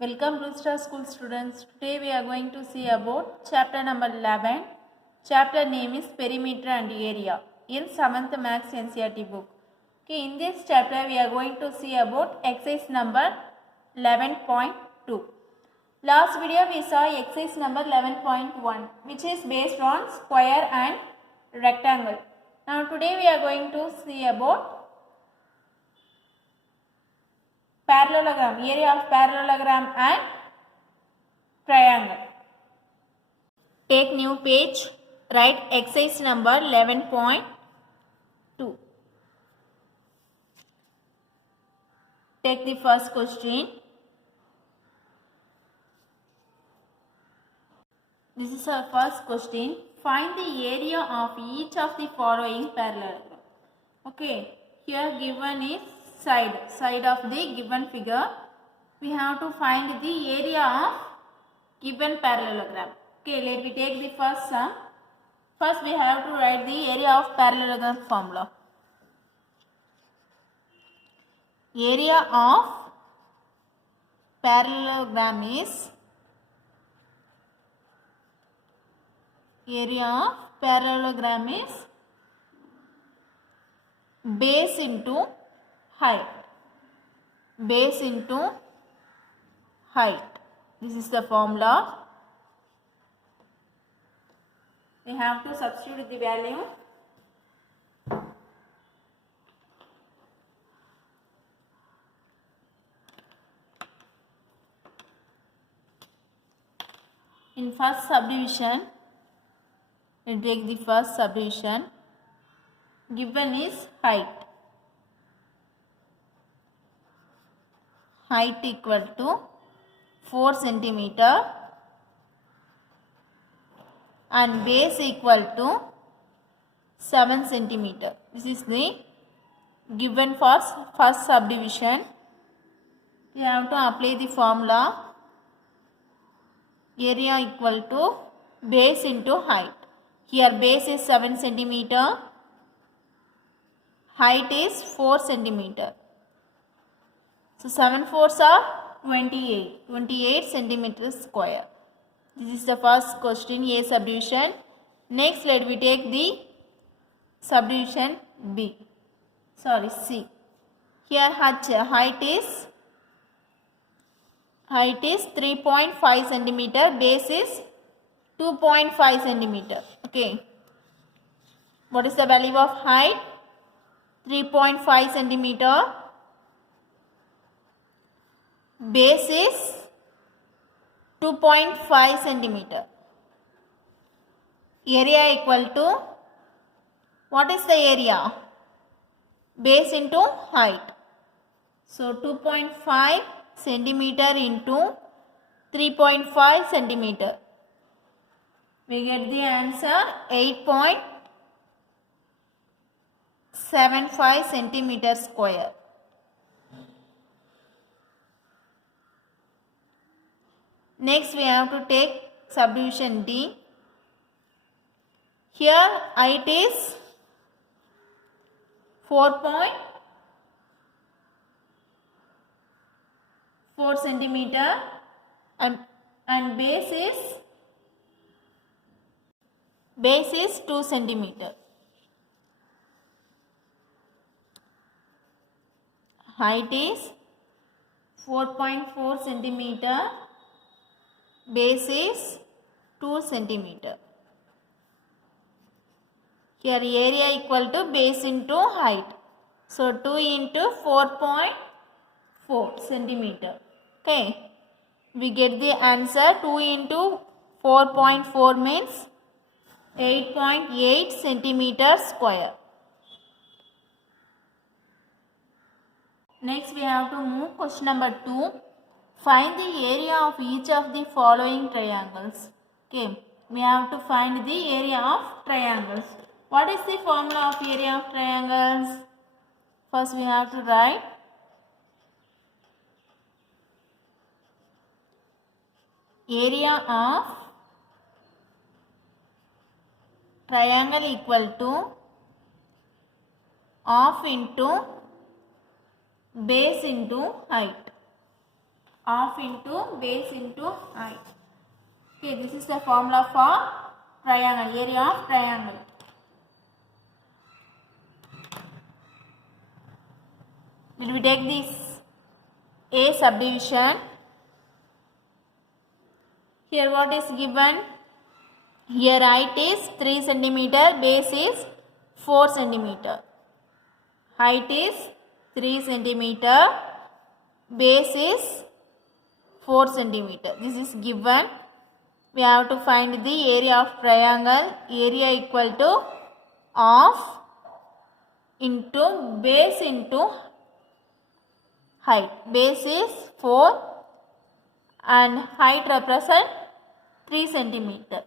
Welcome Blue Star School students. Today we are going to see about chapter number 11. Chapter name is Perimeter and Area in 7th Maths NCERT book. Okay, in this chapter we are going to see about exercise number 11.2. Last video we saw exercise number 11.1 which is based on square and rectangle. Now today we are going to see about parallelogram, area of parallelogram and triangle. Take new page, write exercise number 11.2. Take the first question. This is our first question. Find the area of each of the following parallelogram. Okay, here given is side of the given figure. We have to find the area of given parallelogram. Okay, let me take the first sum. First we have to write the area of parallelogram formula. Area of parallelogram is base into height. Base into height. This is the formula. We have to substitute the value. In first subdivision, we take the first subdivision. Given is height. Height equal to 4 centimeter and base equal to 7 centimeter. This is the given for first subdivision. We have to apply the formula. Area equal to base into height. Here base is 7 centimeter. Height is 4 centimeter. So 7 fours are 28. 28 centimeters square. This is the first question, A subdivision. Next let me take the subdivision C. Here height is 3.5 centimeter. Base is 2.5 centimeter. Okay. What is the value of height? 3.5 centimeter. Base is 2.5 centimeter. Area equal to, what is the area? Base into height. So 2.5 centimeter into 3.5 centimeter. We get the answer 8.75 centimeter square. Next we have to take subdivision D. Here height is 4.4 centimeter and base is 2 centimeter. Height is 4.4 centimeter. Base is 2 centimeter. Here area equal to base into height. So 2 into 4.4 centimeter. Okay. We get the answer 2 into 4.4 means 8.8 centimeter square. Next we have to move question number 2. Find the area of each of the following triangles. Okay, we have to find the area of triangles. What is the formula of area of triangles? First we have to write area of triangle equal to half into base into height. half into base into height. Okay, this is the formula for triangle, area of triangle. Will we take this A subdivision? Here what is given? Here height is 3 cm, base is 4 cm. Height is 3 cm, base is 4 cm. This is given. We have to find the area of triangle. Area equal to half into base into height. Base is 4 and height represent 3 cm.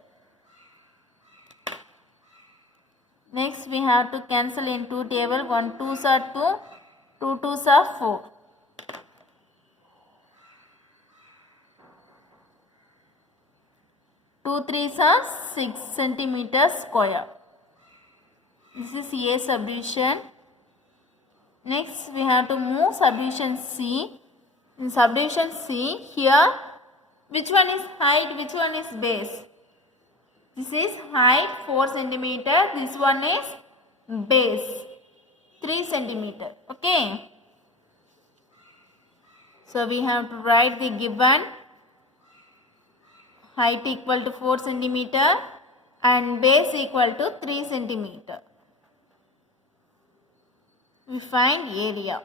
Next we have to cancel in two table. 1 2s are 2, 2 2s are 4. 2 3s are 6 cm square. This is A subdivision. Next we have to move subdivision C. In subdivision C, here which one is height, which one is base? This is height 4 cm. This one is base 3 cm. Okay. So we have to write the given height equal to 4 cm and base equal to 3 cm. We find area.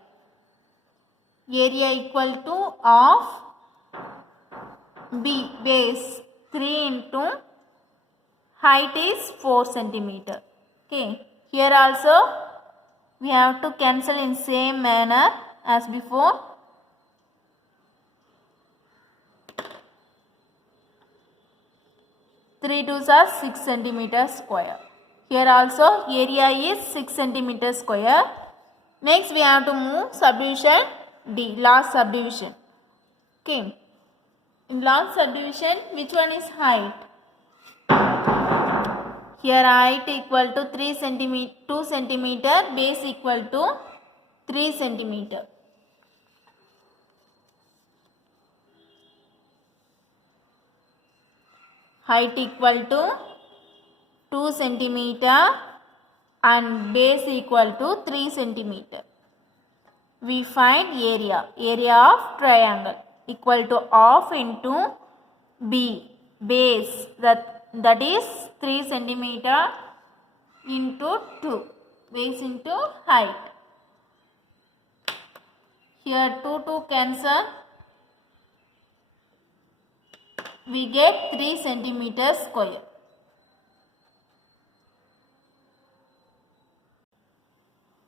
Area equal to half B, base 3 into height is 4 cm. Okay. Here also we have to cancel in same manner as before. Three 2s are 6 cm square. Here also area is 6 cm square. Next we have to move subdivision D, last subdivision. Okay. In last subdivision, which one is height? Here height equal to 2 cm, base equal to 3 cm. Height equal to 2 cm and base equal to 3 cm. We find area. Area of triangle equal to half into B, base, that is 3 cm into 2, base into height. Here 2 cancel. We get 3 cm square.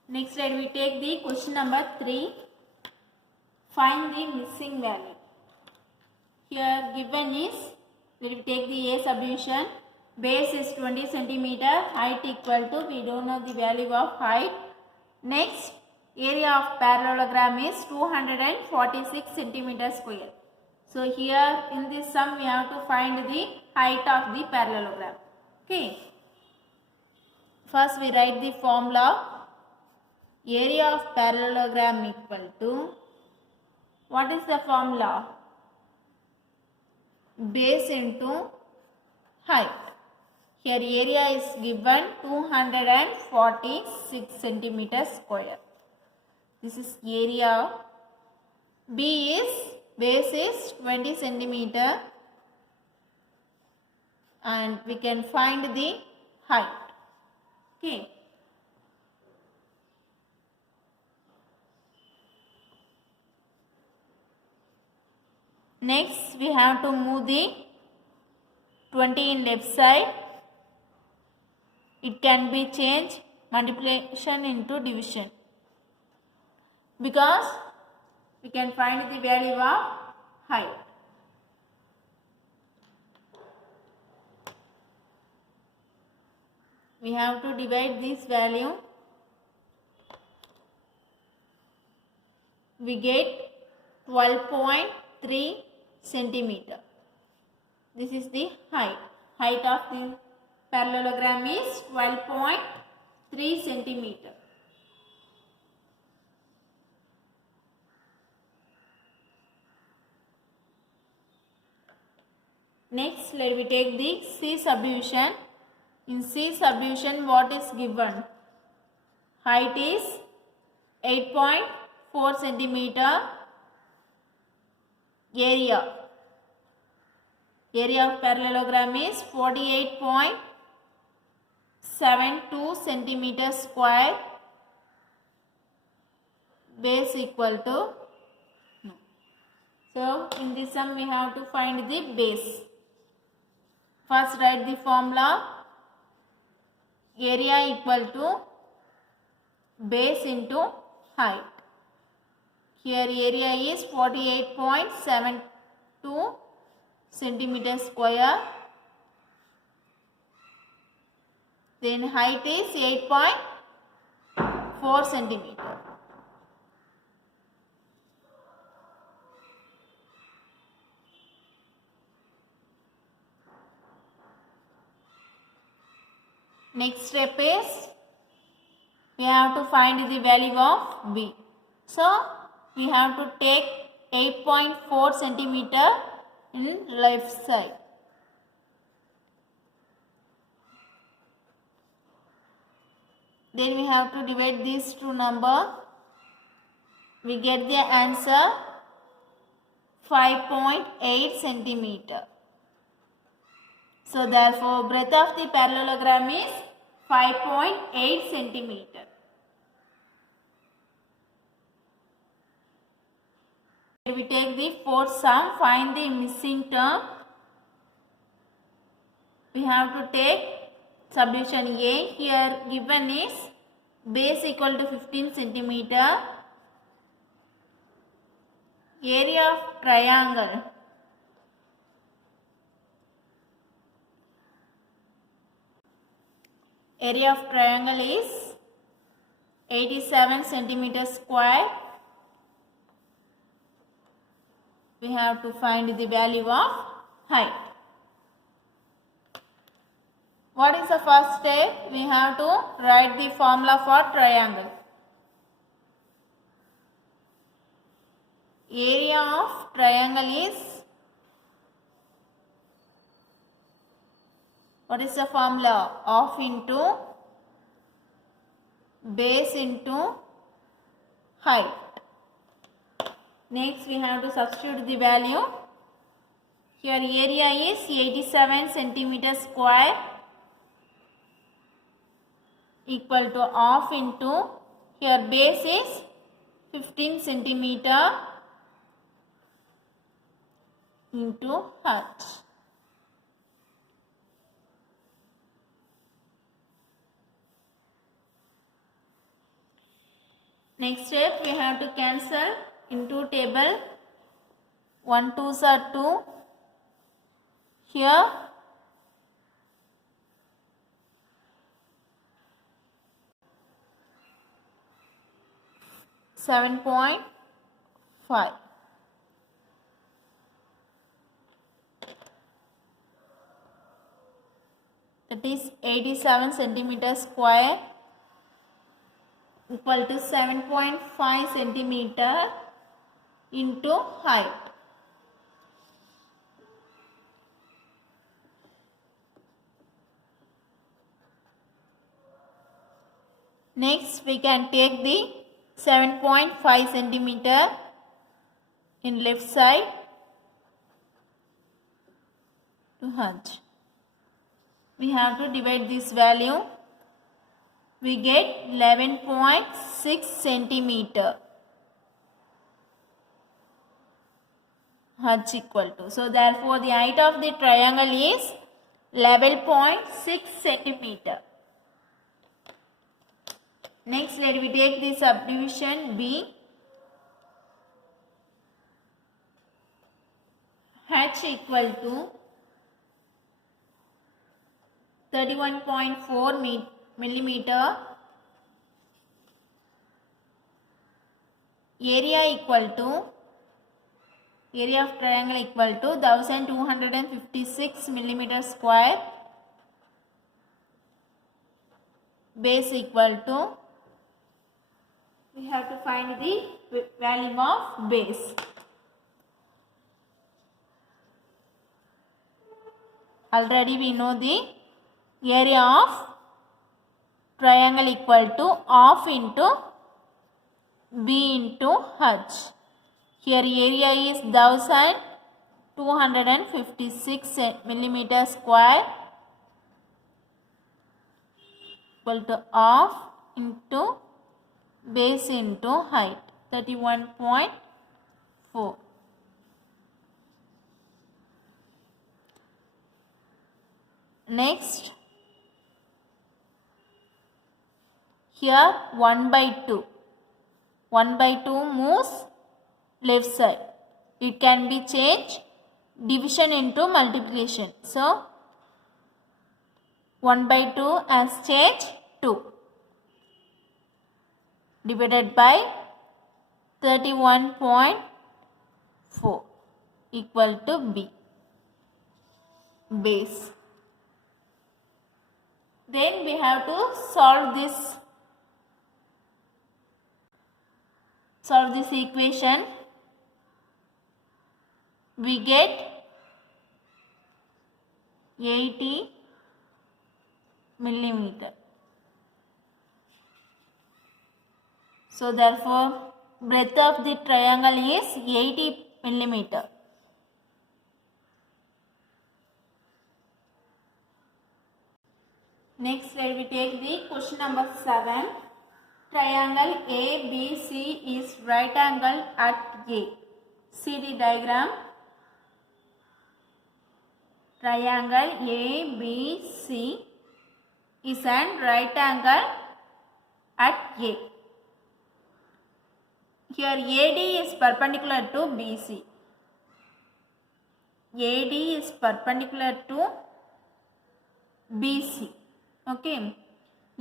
Next slide we take the question number 3. Find the missing value. Here given is, we will take the A subdivision. Base is 20 cm, height equal to, we don't know the value of height. Next, area of parallelogram is 246 cm square. So here in this sum we have to find the height of the parallelogram. Okay. First we write the formula. Area of parallelogram equal to, what is the formula? Base into height. Here area is given 246 cm square. This is area. B is, base is 20 cm and we can find the height. Okay. Next we have to move the 20 in left side. It can be changed multiplication into division, because we can find the value of height. We have to divide this value. We get 12.3 centimeter. This is the height. Height of the parallelogram is 12.3 centimeter. Next, let me take the C subdivision. In C subdivision, what is given? Height is 8.4 centimeter. Area of parallelogram is 48.72 centimeter square. Base equal to no. So in this sum we have to find the base. First write the formula. Area equal to base into height. Here area is 48.72 centimeter square. Then height is 8.4 centimeter. Next step is we have to find the value of B. So we have to take 8.4 centimeter in left side. Then we have to divide these two number. We get the answer 5.8 centimeter. So therefore breadth of the parallelogram is 5.8 centimeter. We take the fourth sum, find the missing term. We have to take subdivision A. Here given is base equal to 15 centimeter. Area of triangle. Area of triangle is 87 centimeter square. We have to find the value of height. What is the first step? We have to write the formula for triangle. Area of triangle is, what is the formula? Half into base into height. Next we have to substitute the value. Here area is 87 centimeter square equal to half into, here base is 15 centimeter into height. Next step we have to cancel into table. 1 2s are 2. Here 7.5. That is 87 centimeter square equal to 7.5 centimeter into height. Next we can take the 7.5 centimeter in left side to height. We have to divide this value. We get 11.6 centimeter. H equal to. So therefore the height of the triangle is 11.6 centimeter. Next let me take the subdivision B. H equal to 31.4 millimeter. Area equal to, area of triangle equal to 1256 millimeter square. Base equal to, we have to find the value of base. Already we know the area of triangle equal to half into B into H. Here area is 1256 millimeter square equal to half into base into height 31.4. Next, here 1 by 2. 1 by 2 moves left side. It can be changed division into multiplication. So, 1 by 2 has changed 2 divided by 31.4 equal to B, base. Then we have to solve this equation. We get 80 millimeter. So therefore breadth of the triangle is 80 millimeter. Next, let me take the question number 7. Triangle ABC is right angle at A. See the diagram. Triangle ABC is an right angle at A. Here AD is perpendicular to BC. AD is perpendicular to BC. Okay.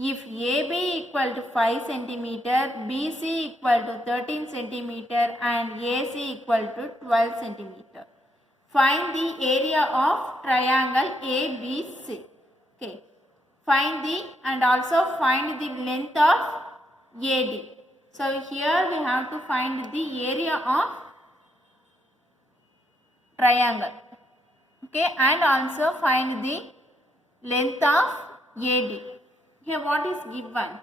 If AB equal to 5 cm, BC equal to 13 cm and AC equal to 12 cm. Find the area of triangle ABC. Okay. Find the and also find the length of AD. So here we have to find the area of triangle. Okay, and also find the length of AD. Here what is given?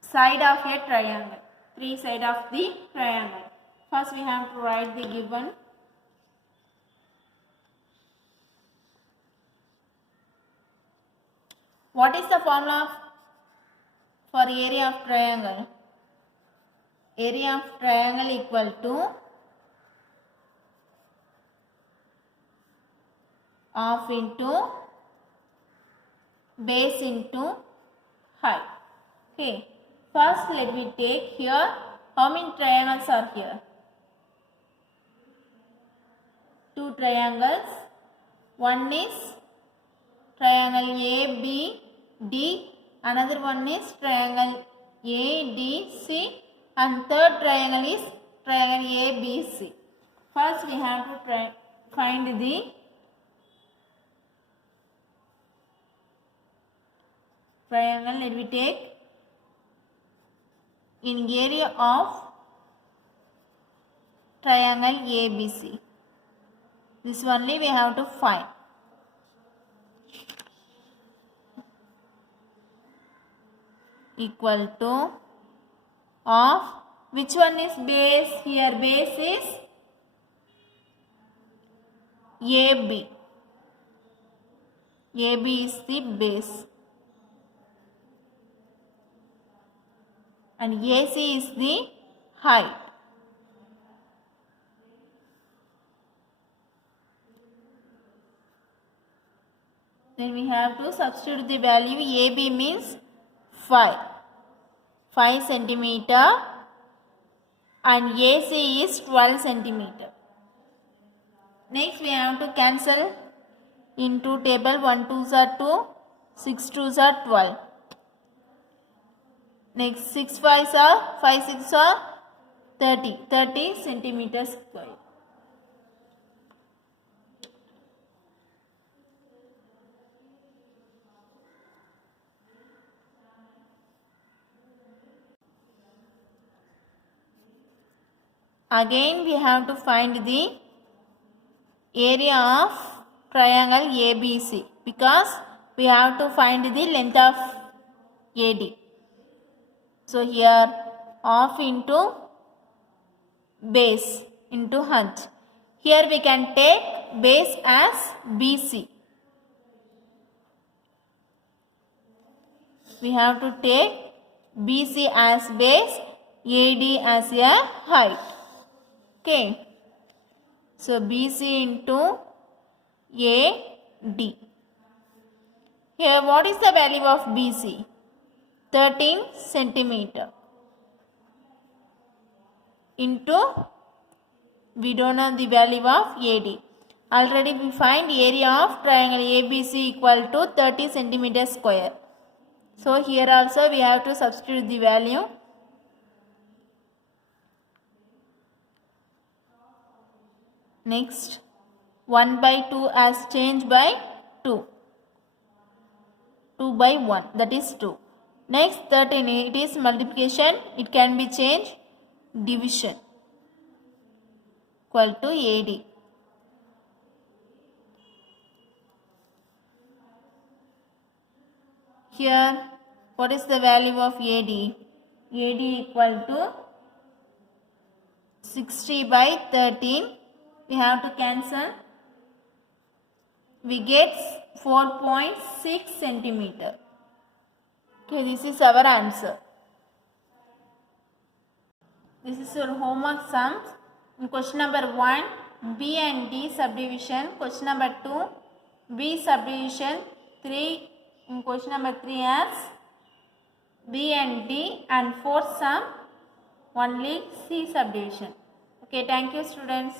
Side of a triangle. 3 sides of the triangle. First we have to write the given. What is the formula for area of triangle? Area of triangle equal to half into base into height. Okay. First let me take here how many triangles are here? 2 triangles. One is triangle ABD. Another one is triangle ADC. And third triangle is triangle ABC. First we have to find the triangle. Let me take in area of triangle ABC. This only we have to find. Equal to of which one is base? Here base is AB. AB is the base. And AC is the height. Then we have to substitute the value. AB means 5 centimeter and AC is 12 centimeter. Next we have to cancel into table. 1 2s are 2, 6 2s are 12. Next 6 5s are 5 6 are 30 centimeter square. Again we have to find the area of triangle ABC because we have to find the length of AD. So here half into base into height. Here we can take base as BC. We have to take BC as base, AD as a height. Okay. So BC into AD. Here what is the value of BC? 13 centimeter. Into, we don't know the value of AD. Already we find area of triangle ABC equal to 30 centimeter square. So here also we have to substitute the value. Next, 1 by 2 as changed by 2. 2 by 1, that is 2. Next, 13, it is multiplication, it can be changed division equal to AD. Here, what is the value of AD? AD equal to 60 by 13. We have to cancel. We get 4.6 centimeter. Okay, this is our answer. This is your homework sums. In question number 1, B and D subdivision. Question number 2, B subdivision. 3, in question number 3 as B and D, and 4th sum only C subdivision. Okay, thank you students.